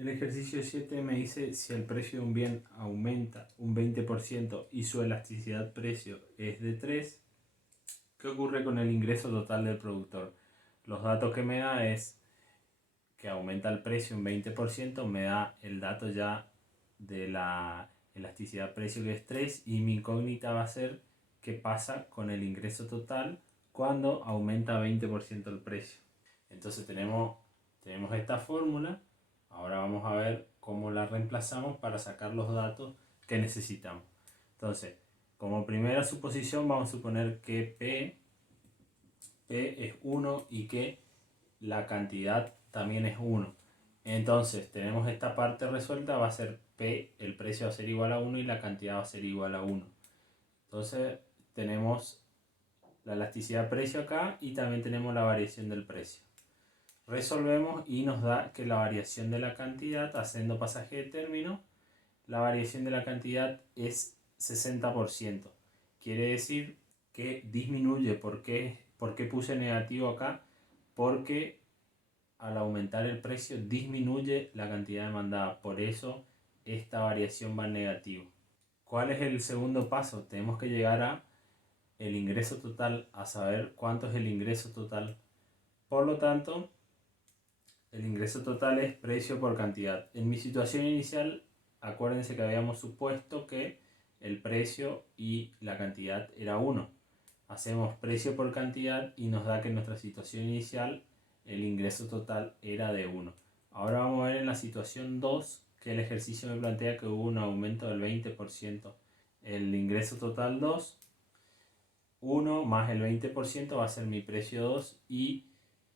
El ejercicio 7 me dice si el precio de un bien aumenta un 20% y su elasticidad precio es de 3, ¿qué ocurre con el ingreso total del productor? Los datos que me da es que aumenta el precio un 20%, me da el dato ya de la elasticidad precio que es 3 y mi incógnita va a ser qué pasa con el ingreso total cuando aumenta 20% el precio. Entonces tenemos esta fórmula. Ahora vamos a ver cómo la reemplazamos para sacar los datos que necesitamos. Entonces, como primera suposición vamos a suponer que P es 1 y que la cantidad también es 1. Entonces tenemos esta parte resuelta, va a ser P, el precio va a ser igual a 1 y la cantidad va a ser igual a 1. Entonces tenemos la elasticidad precio acá y también tenemos la variación del precio. Resolvemos y nos da que la variación de la cantidad, haciendo pasaje de término, la variación de la cantidad es 60%. Quiere decir que disminuye. ¿Por qué puse negativo acá? Porque al aumentar el precio disminuye la cantidad demandada. Por eso esta variación va en negativo. ¿Cuál es el segundo paso? Tenemos que llegar a el ingreso total, a saber cuánto es el ingreso total. Por lo tanto, el ingreso total es precio por cantidad. En mi situación inicial, acuérdense que habíamos supuesto que el precio y la cantidad era 1. Hacemos precio por cantidad y nos da que en nuestra situación inicial el ingreso total era de 1. Ahora vamos a ver en la situación 2 que el ejercicio me plantea que hubo un aumento del 20%. El ingreso total 2, 1 más el 20% va a ser mi precio 2 y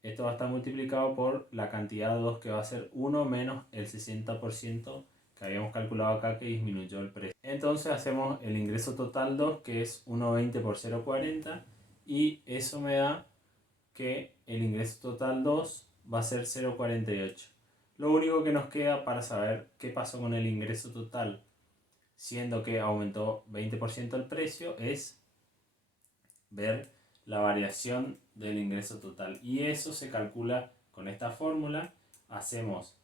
esto va a estar multiplicado por la cantidad 2 que va a ser 1 menos el 60% que habíamos calculado acá que disminuyó el precio. Entonces hacemos el ingreso total 2 que es 1,20 por 0,40 y eso me da que el ingreso total 2 va a ser 0,48. Lo único que nos queda para saber qué pasó con el ingreso total, siendo que aumentó 20% el precio, es ver la variación del ingreso total. Y eso se calcula con esta fórmula. Hacemos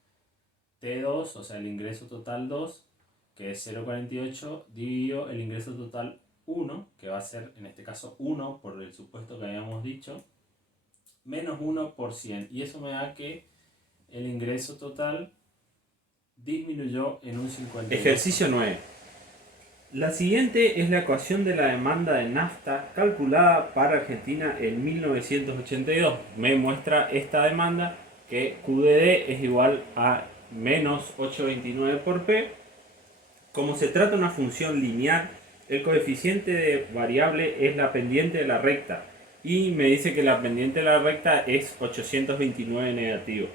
T2, o sea el ingreso total 2, que es 0,48, dividido el ingreso total 1, que va a ser en este caso 1 por el supuesto que habíamos dicho, menos 1 por 100. Y eso me da que el ingreso total disminuyó en un 52%. Ejercicio 9. La siguiente es la ecuación de la demanda de nafta calculada para Argentina en 1982. Me muestra esta demanda que QDD es igual a menos 829 por P. Como se trata de una función lineal, el coeficiente de variable es la pendiente de la recta. Y me dice que la pendiente de la recta es 829 negativo.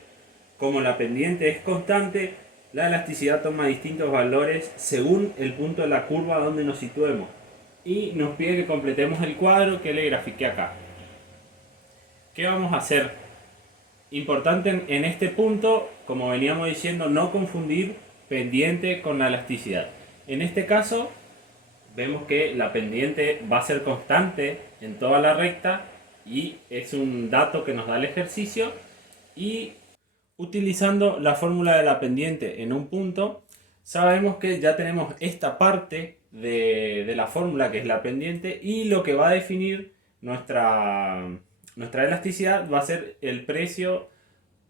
Como la pendiente es constante, la elasticidad toma distintos valores según el punto de la curva donde nos situemos. Y nos pide que completemos el cuadro que le grafiqué acá. ¿Qué vamos a hacer? Importante en este punto, como veníamos diciendo, no confundir pendiente con la elasticidad. En este caso, vemos que la pendiente va a ser constante en toda la recta y es un dato que nos da el ejercicio. Y utilizando la fórmula de la pendiente en un punto, sabemos que ya tenemos esta parte de la fórmula que es la pendiente y lo que va a definir nuestra elasticidad va a ser el precio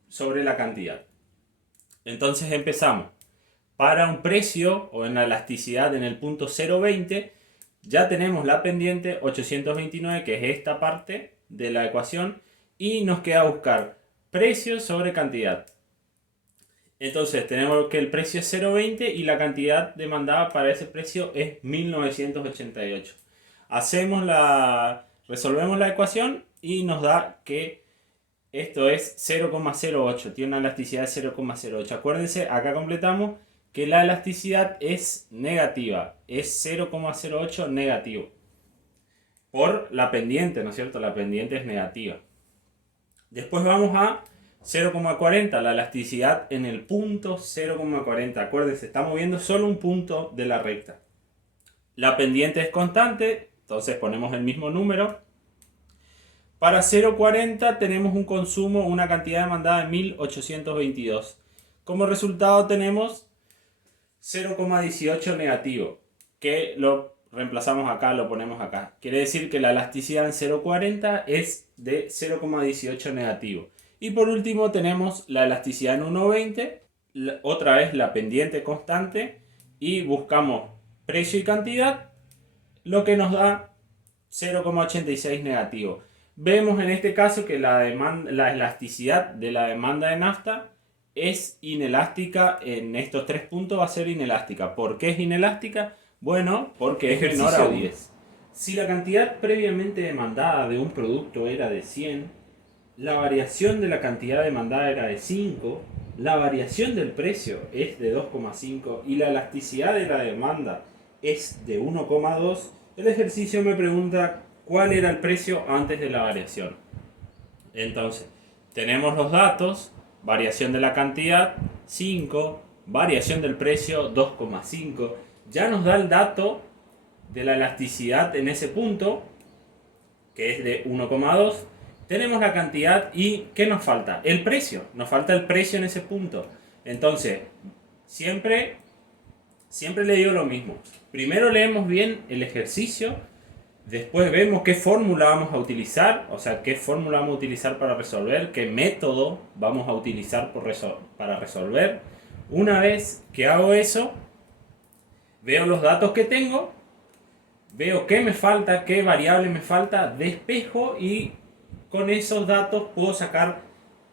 sobre la cantidad. Entonces empezamos. Para un precio o en la elasticidad en el punto 0,20 ya tenemos la pendiente 829 que es esta parte de la ecuación y nos queda buscar precio sobre cantidad. Entonces tenemos que el precio es 0,20 y la cantidad demandada para ese precio es 1988. Resolvemos la ecuación y nos da que esto es 0,08, tiene una elasticidad de 0,08. Acuérdense, acá completamos que la elasticidad es negativa, es 0,08 negativo. Por la pendiente, ¿no es cierto? La pendiente es negativa. Después vamos a 0,40, la elasticidad en el punto 0,40. Acuérdense, estamos viendo solo un punto de la recta. La pendiente es constante, entonces ponemos el mismo número. Para 0,40 tenemos un consumo, una cantidad demandada de 1822. Como resultado tenemos 0,18 negativo, que lo reemplazamos acá, lo ponemos acá. Quiere decir que la elasticidad en 0,40 es de 0,18 negativo. Y por último tenemos la elasticidad en 1,20, otra vez la pendiente constante, y buscamos precio y cantidad, lo que nos da 0,86 negativo. Vemos en este caso que la elasticidad de la demanda de nafta es inelástica. En estos 3 puntos va a ser inelástica. ¿Por qué es inelástica? Bueno, porque es menor a 10. Si la cantidad previamente demandada de un producto era de 100, la variación de la cantidad demandada era de 5, la variación del precio es de 2,5 y la elasticidad de la demanda es de 1,2, el ejercicio me pregunta cuál era el precio antes de la variación. Entonces, tenemos los datos, variación de la cantidad 5, variación del precio 2,5. Ya nos da el dato de la elasticidad en ese punto, que es de 1,2. Tenemos la cantidad y ¿qué nos falta? El precio. Nos falta el precio en ese punto. Entonces, siempre le digo lo mismo. Primero leemos bien el ejercicio, después vemos qué fórmula vamos a utilizar, o sea, qué fórmula vamos a utilizar para resolver, qué método vamos a utilizar para resolver. Una vez que hago eso, veo los datos que tengo, veo qué me falta, qué variable me falta, despejo y con esos datos puedo sacar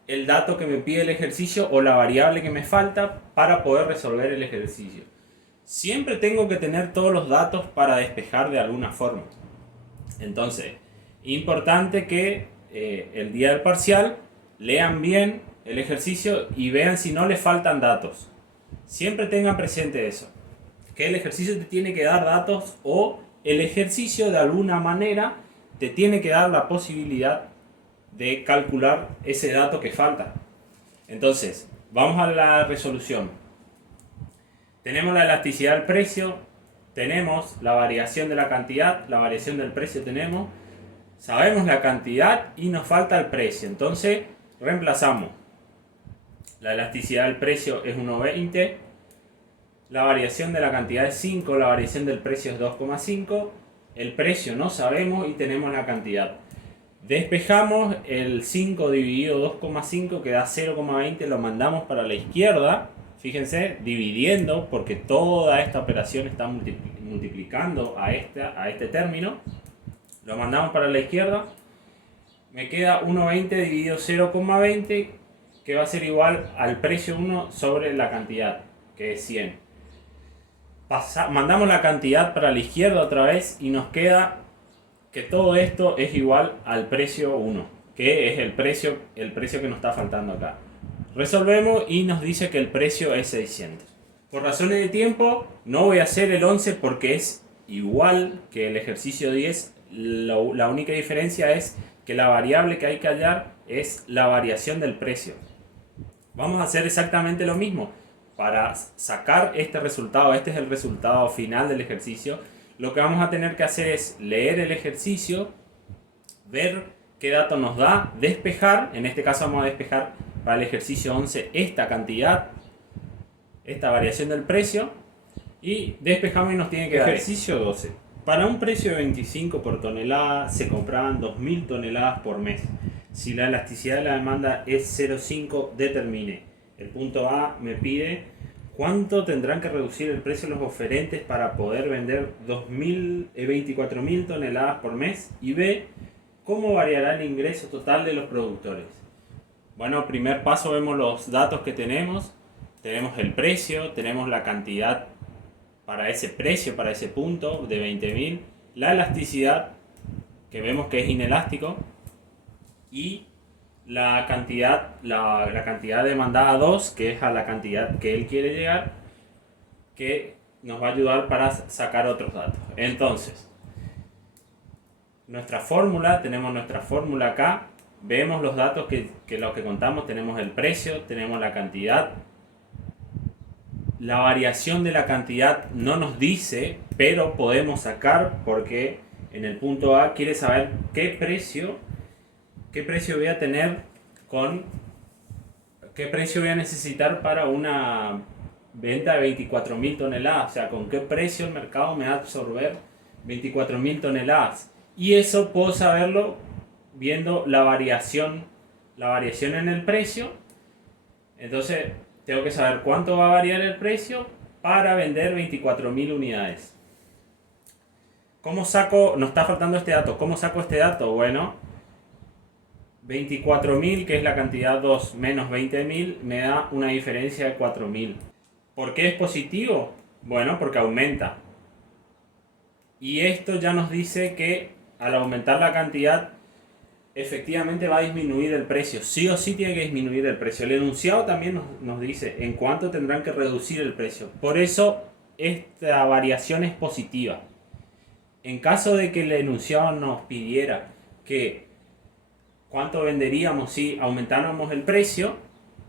el dato que me pide el ejercicio o la variable que me falta para poder resolver el ejercicio. Siempre tengo que tener todos los datos para despejar de alguna forma. Entonces, importante que el día del parcial lean bien el ejercicio y vean si no les faltan datos. Siempre tengan presente eso, que el ejercicio te tiene que dar datos o el ejercicio de alguna manera te tiene que dar la posibilidad de calcular ese dato que falta. Entonces, vamos a la resolución. Tenemos la elasticidad del precio, tenemos la variación de la cantidad, la variación del precio tenemos, sabemos la cantidad y nos falta el precio. Entonces, reemplazamos. La elasticidad del precio es 1,20, la variación de la cantidad es 5, la variación del precio es 2,5, el precio no sabemos y tenemos la cantidad. Despejamos el 5 dividido 2,5 que da 0,20, lo mandamos para la izquierda. Fíjense, dividiendo, porque toda esta operación está multiplicando a este término. Lo mandamos para la izquierda. Me queda 1,20 dividido 0,20, que va a ser igual al precio 1 sobre la cantidad, que es 100. Mandamos la cantidad para la izquierda otra vez y nos queda que todo esto es igual al precio 1, que es el precio que nos está faltando acá. Resolvemos y nos dice que el precio es 600. Por razones de tiempo no voy a hacer el 11 porque es igual que el ejercicio 10. La única diferencia es que la variable que hay que hallar es la variación del precio. Vamos a hacer exactamente lo mismo. Para sacar este resultado, este es el resultado final del ejercicio, lo que vamos a tener que hacer es leer el ejercicio, ver qué dato nos da, despejar. En este caso vamos a despejar para el ejercicio 11 esta cantidad, esta variación del precio, y despejamos y nos tiene que dar ejercicio 12. Para un precio de 25 por tonelada se compraban 2.000 toneladas por mes. Si la elasticidad de la demanda es 0,5, determine. El punto A me pide cuánto tendrán que reducir el precio de los oferentes para poder vender 24.000 toneladas por mes, y B, cómo variará el ingreso total de los productores. Bueno, primer paso, vemos los datos que tenemos. Tenemos el precio, tenemos la cantidad para ese precio, para ese punto de 20.000, la elasticidad, que vemos que es inelástico, y la cantidad demandada 2, que es a la cantidad que él quiere llegar, que nos va a ayudar para sacar otros datos. Entonces, tenemos nuestra fórmula acá. Vemos los datos que los que contamos, tenemos el precio, tenemos la cantidad. La variación de la cantidad no nos dice, pero podemos sacar porque en el punto A quiere saber qué precio voy a tener ¿qué precio voy a necesitar para una venta de 24.000 toneladas? O sea, ¿con qué precio el mercado me va a absorber 24.000 toneladas? Y eso puedo saberlo viendo la variación en el precio. Entonces, tengo que saber cuánto va a variar el precio para vender 24.000 unidades. ¿Cómo saco? Nos está faltando este dato. ¿Cómo saco este dato? Bueno, 24.000, que es la cantidad 2, menos 20.000, me da una diferencia de 4.000. ¿Por qué es positivo? Bueno, porque aumenta. Y esto ya nos dice que al aumentar la cantidad, efectivamente va a disminuir el precio. Sí o sí tiene que disminuir el precio. El enunciado también nos dice en cuánto tendrán que reducir el precio. Por eso esta variación es positiva. En caso de que el enunciado nos pidiera que cuánto venderíamos si aumentáramos el precio,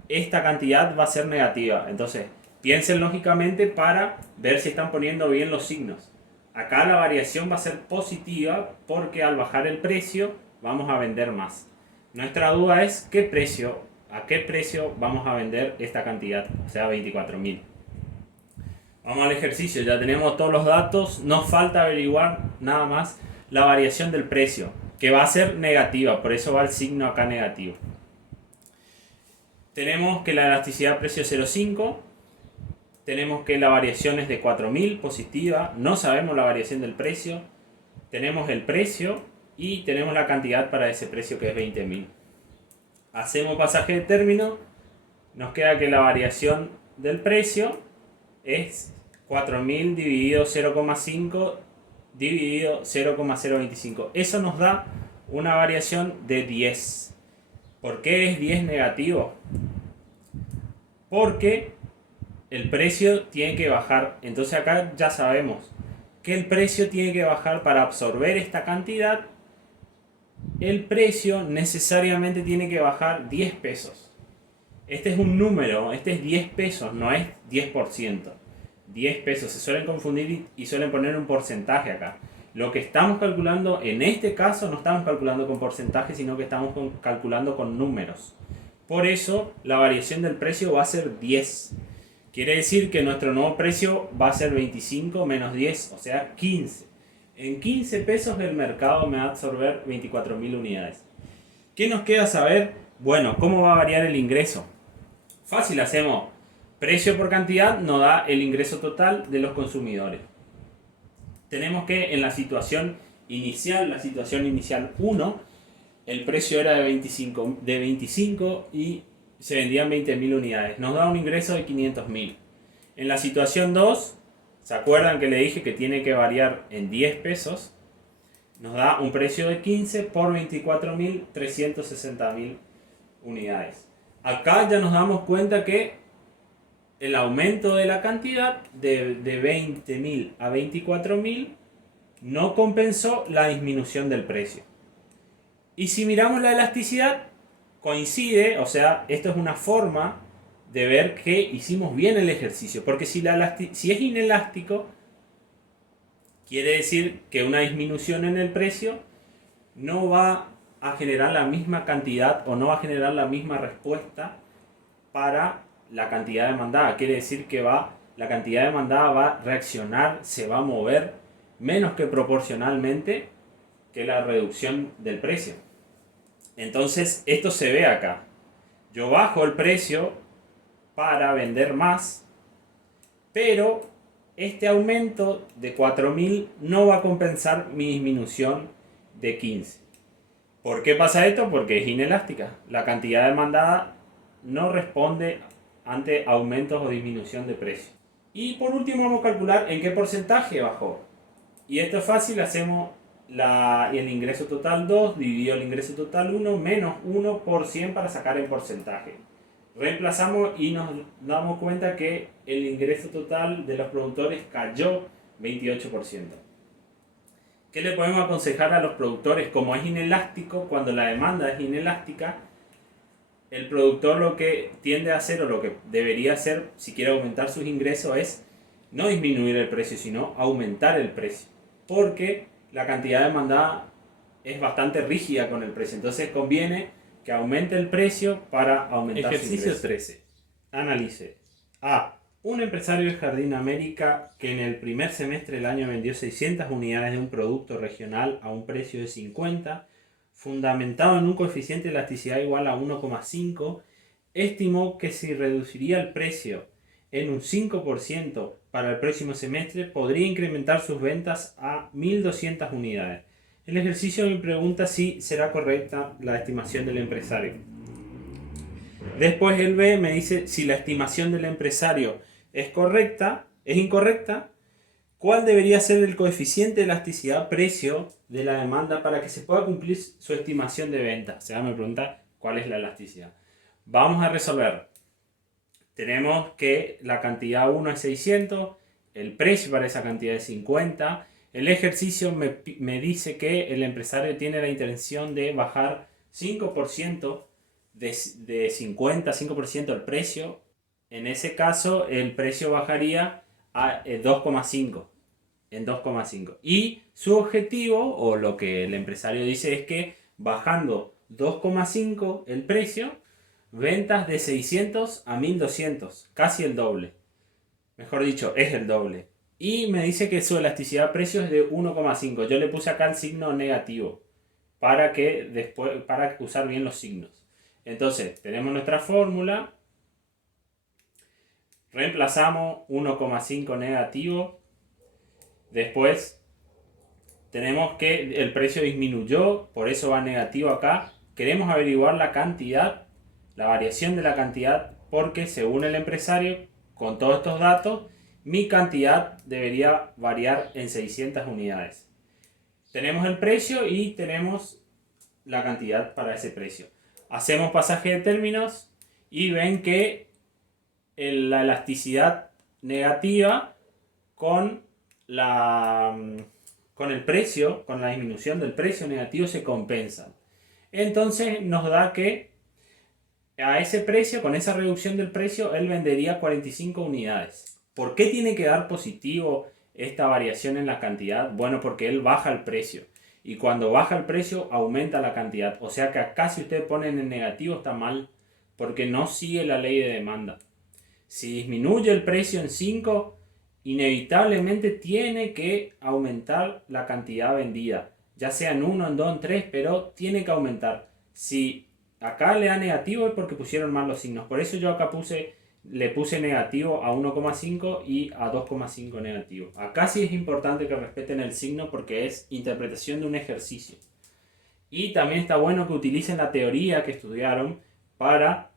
esta cantidad va a ser negativa. Entonces, piensen lógicamente para ver si están poniendo bien los signos. Acá la variación va a ser positiva porque al bajar el precio vamos a vender más. Nuestra duda es a qué precio vamos a vender esta cantidad, o sea 24.000. Vamos al ejercicio, ya tenemos todos los datos, nos falta averiguar nada más la variación del precio, que va a ser negativa, por eso va el signo acá negativo. Tenemos que la elasticidad precio es 0,5, tenemos que la variación es de 4.000, positiva, no sabemos la variación del precio, tenemos el precio y tenemos la cantidad para ese precio que es 20.000. Hacemos pasaje de término, nos queda que la variación del precio es 4.000 dividido 0,5 dividido 0,025. Eso nos da una variación de 10. ¿Por qué es 10 negativo? Porque el precio tiene que bajar. Entonces acá ya sabemos que el precio tiene que bajar para absorber esta cantidad. El precio necesariamente tiene que bajar 10 pesos. Este es un número, este es 10 pesos, no es 10%. 10 pesos, se suelen confundir y suelen poner un porcentaje acá. Lo que estamos calculando en este caso no estamos calculando con porcentaje, sino que estamos calculando con números. Por eso la variación del precio va a ser 10. Quiere decir que nuestro nuevo precio va a ser 25 menos 10, o sea 15. En 15 pesos el mercado me va a absorber 24.000 unidades. ¿Qué nos queda saber? Bueno, ¿cómo va a variar el ingreso? Fácil, hacemos precio por cantidad, nos da el ingreso total de los consumidores. Tenemos que en la situación inicial 1, el precio era de 25 y se vendían 20.000 unidades. Nos da un ingreso de 500.000. En la situación 2, ¿se acuerdan que le dije que tiene que variar en 10 pesos? Nos da un precio de 15 por 24.000, 360.000 unidades. Acá ya nos damos cuenta que el aumento de la cantidad de 20.000 a 24.000 no compensó la disminución del precio. Y si miramos la elasticidad, coincide, o sea, esto es una forma de ver que hicimos bien el ejercicio. Porque si es inelástico, quiere decir que una disminución en el precio no va a generar la misma cantidad o no va a generar la misma respuesta para la cantidad demandada. Quiere decir que la cantidad demandada va a reaccionar, se va a mover menos que proporcionalmente que la reducción del precio. Entonces esto se ve acá. Yo bajo el precio para vender más, pero este aumento de 4.000 no va a compensar mi disminución de 15. ¿Por qué pasa esto? Porque es inelástica. La cantidad demandada no responde ante aumentos o disminución de precio. Y por último vamos a calcular en qué porcentaje bajó. Y esto es fácil, hacemos el ingreso total 2 dividido el ingreso total 1 menos 1 por 100 para sacar el porcentaje. Reemplazamos y nos damos cuenta que el ingreso total de los productores cayó 28%. ¿Qué le podemos aconsejar a los productores? Como es inelástico, cuando la demanda es inelástica, el productor lo que tiende a hacer o lo que debería hacer si quiere aumentar sus ingresos es no disminuir el precio, sino aumentar el precio. Porque la cantidad demandada es bastante rígida con el precio. Entonces conviene que aumente el precio para aumentar su Ejercicio ingreso. 13. Analice. A. Un empresario de Jardín América que en el primer semestre del año vendió 600 unidades de un producto regional a un precio de 50, fundamentado en un coeficiente de elasticidad igual a 1,5, estimó que si reduciría el precio en un 5% para el próximo semestre, podría incrementar sus ventas a 1.200 unidades. El ejercicio me pregunta si será correcta la estimación del empresario. Después el B me dice si la estimación del empresario es incorrecta, ¿cuál debería ser el coeficiente de elasticidad precio de la demanda para que se pueda cumplir su estimación de venta? O sea, me pregunta cuál es la elasticidad. Vamos a resolver. Tenemos que la cantidad 1 es 600, el precio para esa cantidad es 50. El ejercicio me dice que el empresario tiene la intención de bajar 5% de 50 a 5% el precio. En ese caso, el precio bajaría a 2,5. En 2,5. Y su objetivo, o lo que el empresario dice, es que bajando 2,5 el precio, ventas de 600 a 1200, casi el doble. Mejor dicho, es el doble. Y me dice que su elasticidad de precios es de 1,5. Yo le puse acá el signo negativo para usar bien los signos. Entonces, tenemos nuestra fórmula. Reemplazamos 1,5 negativo. Después tenemos que el precio disminuyó, por eso va negativo acá. Queremos averiguar la cantidad, la variación de la cantidad, porque según el empresario, con todos estos datos, mi cantidad debería variar en 600 unidades. Tenemos el precio y tenemos la cantidad para ese precio. Hacemos pasaje de términos y ven que la elasticidad negativa con el precio, con la disminución del precio negativo se compensan. Entonces nos da que a ese precio, con esa reducción del precio, él vendería 45 unidades. ¿Por qué tiene que dar positivo esta variación en la cantidad? Bueno, porque él baja el precio. Y cuando baja el precio, aumenta la cantidad. O sea que acá si ustedes ponen en negativo está mal, porque no sigue la ley de demanda. Si disminuye el precio en 5, inevitablemente tiene que aumentar la cantidad vendida. Ya sea en 1, en 2, en 3, pero tiene que aumentar. Si acá le da negativo es porque pusieron mal los signos. Por eso yo acá le puse negativo a 1,5 y a 2,5 negativo. Acá sí es importante que respeten el signo porque es interpretación de un ejercicio. Y también está bueno que utilicen la teoría que estudiaron para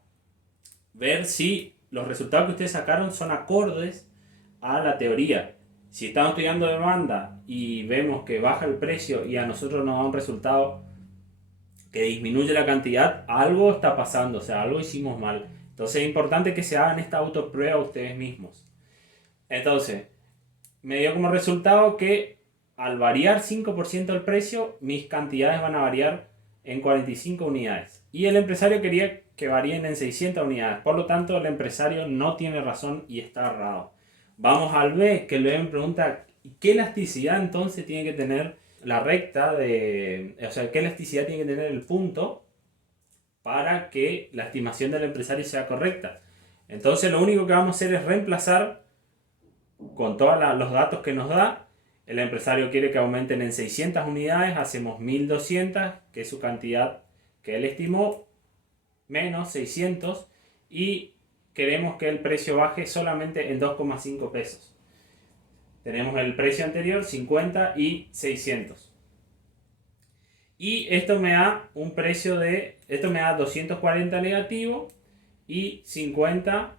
ver si los resultados que ustedes sacaron son acordes a la teoría. Si estamos estudiando demanda y vemos que baja el precio y a nosotros nos da un resultado que disminuye la cantidad, algo está pasando, o sea, algo hicimos mal. Entonces es importante que se hagan esta autoprueba ustedes mismos. Entonces, me dio como resultado que al variar 5% el precio, mis cantidades van a variar en 45 unidades. Y el empresario quería que varíen en 600 unidades. Por lo tanto, el empresario no tiene razón y está errado. Vamos al B, que luego me pregunta ¿qué elasticidad entonces tiene que tener la recta o sea, qué elasticidad tiene que tener el punto para que la estimación del empresario sea correcta? Entonces lo único que vamos a hacer es reemplazar con todos los datos que nos da. El empresario quiere que aumenten en 600 unidades, hacemos 1200, que es su cantidad que él estimó, menos 600, y queremos que el precio baje solamente en 2,5 pesos. Tenemos el precio anterior, 50 y 600. Y esto me da un precio esto me da 240 negativo y 50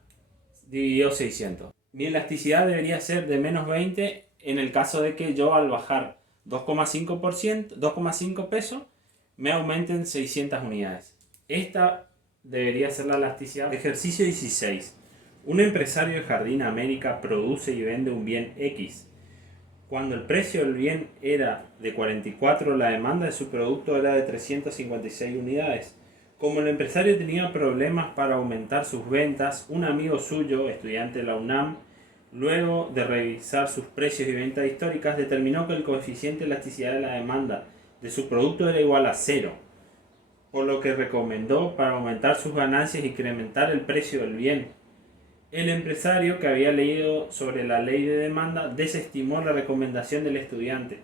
dividido 600. Mi elasticidad debería ser de menos 20 en el caso de que yo al bajar 2,5 pesos me aumenten 600 unidades. Esta debería ser la elasticidad. Ejercicio 16. Un empresario de Jardín América produce y vende un bien X. Cuando el precio del bien era de 44, la demanda de su producto era de 356 unidades. Como el empresario tenía problemas para aumentar sus ventas, un amigo suyo, estudiante de la UNAM, luego de revisar sus precios y ventas históricas, determinó que el coeficiente de elasticidad de la demanda de su producto era igual a 0. por lo que recomendó para aumentar sus ganancias e incrementar el precio del bien. El empresario, que había leído sobre la ley de demanda, desestimó la recomendación del estudiante,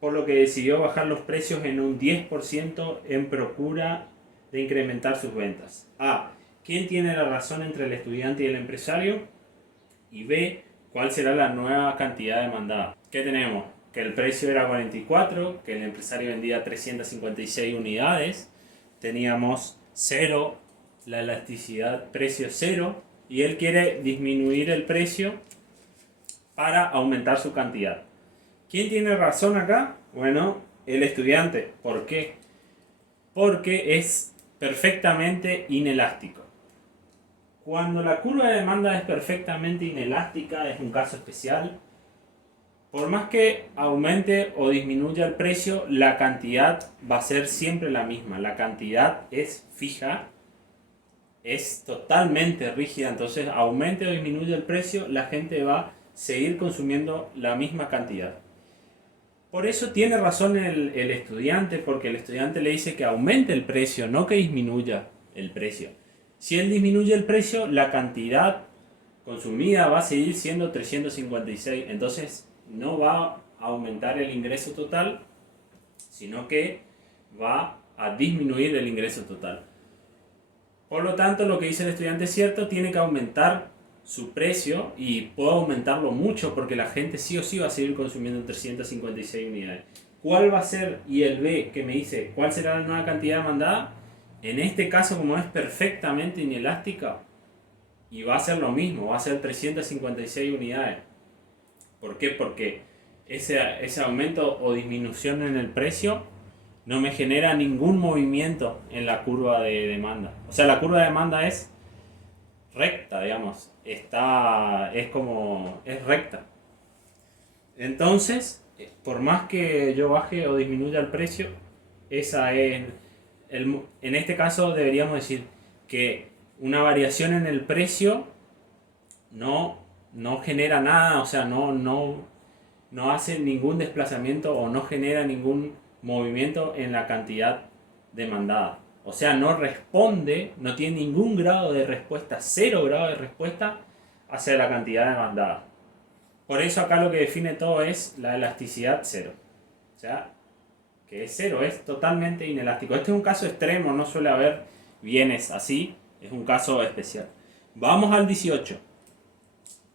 por lo que decidió bajar los precios en un 10% en procura de incrementar sus ventas. A. ¿Quién tiene la razón entre el estudiante y el empresario? Y B. ¿Cuál será la nueva cantidad demandada? ¿Qué tenemos? Que el precio era 44, que el empresario vendía 356 unidades, teníamos 0, la elasticidad precio 0, y él quiere disminuir el precio para aumentar su cantidad. ¿Quién tiene razón acá? Bueno, el estudiante. ¿Por qué? Porque es perfectamente inelástico. Cuando la curva de demanda es perfectamente inelástica, es un caso especial. Por más que aumente o disminuya el precio, la cantidad va a ser siempre la misma. La cantidad es fija, es totalmente rígida. Entonces, aumente o disminuya el precio, la gente va a seguir consumiendo la misma cantidad. Por eso tiene razón el estudiante, porque el estudiante le dice que aumente el precio, no que disminuya el precio. Si él disminuye el precio, la cantidad consumida va a seguir siendo 356. Entonces no va a aumentar el ingreso total, sino que va a disminuir el ingreso total. Por lo tanto, lo que dice el estudiante es cierto, tiene que aumentar su precio, y puedo aumentarlo mucho porque la gente sí o sí va a seguir consumiendo 356 unidades. ¿Cuál va a ser? Y el B, que me dice cuál será la nueva cantidad demandada. En este caso, como es perfectamente inelástica, y va a ser lo mismo, va a ser 356 unidades. ¿Por qué? Porque ese aumento o disminución en el precio no me genera ningún movimiento en la curva de demanda. O sea, la curva de demanda es recta, digamos, es recta. Entonces, por más que yo baje o disminuya el precio, en este caso deberíamos decir que una variación en el precio no genera nada, o sea, no hace ningún desplazamiento o no genera ningún movimiento en la cantidad demandada. O sea, no responde, no tiene ningún grado de respuesta, 0 grado de respuesta hacia la cantidad demandada. Por eso acá lo que define todo es la elasticidad 0. O sea, que es 0, es totalmente inelástico. Este es un caso extremo, no suele haber bienes así, es un caso especial. Vamos al 18.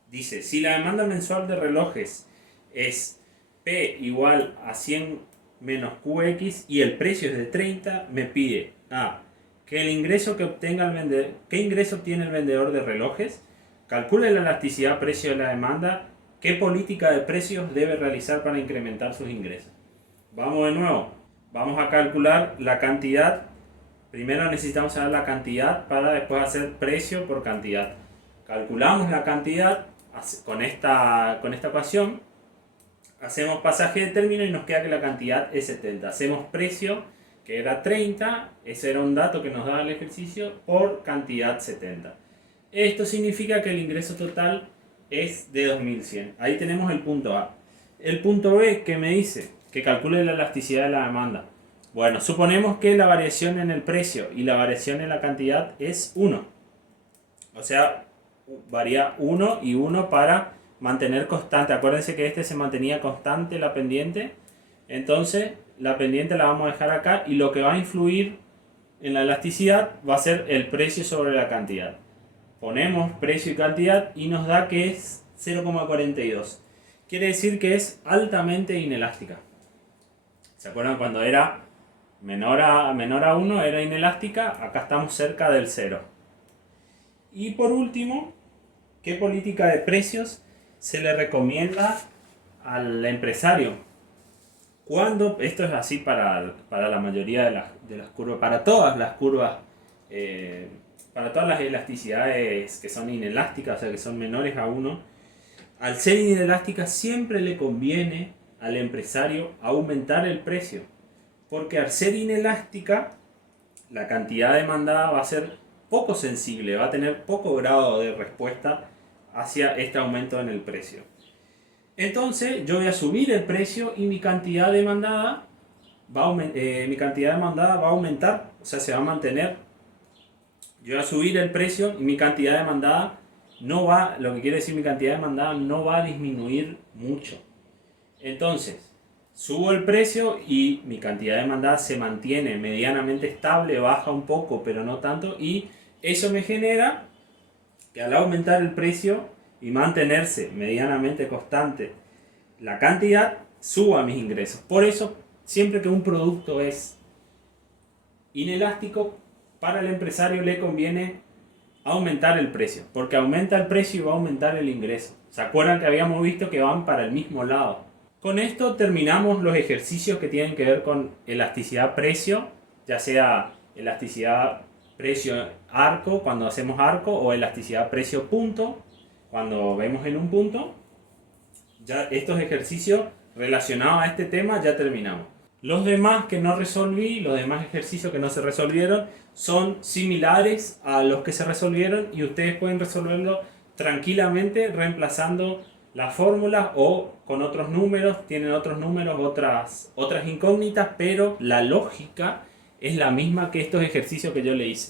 Dice, si la demanda mensual de relojes es P igual a 100 menos QX y el precio es de 30, me pide A. ¿Qué ingreso obtiene el vendedor de relojes? Calcule la elasticidad precio de la demanda. ¿Qué política de precios debe realizar para incrementar sus ingresos? Vamos de nuevo. Vamos a calcular la cantidad. Primero necesitamos saber la cantidad para después hacer precio por cantidad. Calculamos la cantidad con esta ecuación. Hacemos pasaje de término y nos queda que la cantidad es 70. Hacemos precio, que era 30, ese era un dato que nos daba el ejercicio, por cantidad 70. Esto significa que el ingreso total es de 2100. Ahí tenemos el punto A. El punto B, que me dice que calcule la elasticidad de la demanda. Bueno, suponemos que la variación en el precio y la variación en la cantidad es 1. O sea, varía 1 y 1 para mantener constante. Acuérdense que se mantenía constante la pendiente. Entonces la pendiente la vamos a dejar acá, y lo que va a influir en la elasticidad va a ser el precio sobre la cantidad. Ponemos precio y cantidad y nos da que es 0,42. Quiere decir que es altamente inelástica. ¿Se acuerdan cuando era menor a 1 era inelástica? Acá estamos cerca del 0. Y por último, ¿qué política de precios se le recomienda al empresario? Cuando esto es así para la mayoría de las curvas, para todas las curvas, para todas las elasticidades que son inelásticas, o sea que son menores a 1, al ser inelástica siempre le conviene al empresario aumentar el precio, porque al ser inelástica la cantidad demandada va a ser poco sensible, va a tener poco grado de respuesta hacia este aumento en el precio. Entonces yo voy a subir el precio y mi cantidad demandada mi cantidad demandada va a aumentar, o sea, se va a mantener. Yo voy a subir el precio y mi cantidad demandada no va, lo que quiere decir mi cantidad demandada no va a disminuir mucho. Entonces, subo el precio y mi cantidad demandada se mantiene medianamente estable, baja un poco, pero no tanto, y eso me genera que al aumentar el precio y mantenerse medianamente constante la cantidad, suba mis ingresos. Por eso, siempre que un producto es inelástico, para el empresario le conviene aumentar el precio, porque aumenta el precio y va a aumentar el ingreso. ¿Se acuerdan que habíamos visto que van para el mismo lado? Con esto terminamos los ejercicios que tienen que ver con elasticidad-precio, ya sea elasticidad precio arco cuando hacemos arco o elasticidad precio punto cuando vemos en un punto. Ya estos ejercicios relacionados a este tema ya terminamos. Los demás que no resolví, los demás ejercicios que no se resolvieron son similares a los que se resolvieron y ustedes pueden resolverlo tranquilamente reemplazando las fórmulas o con otros números, tienen otros números, otras incógnitas, pero la lógica es la misma que estos ejercicios que yo le hice.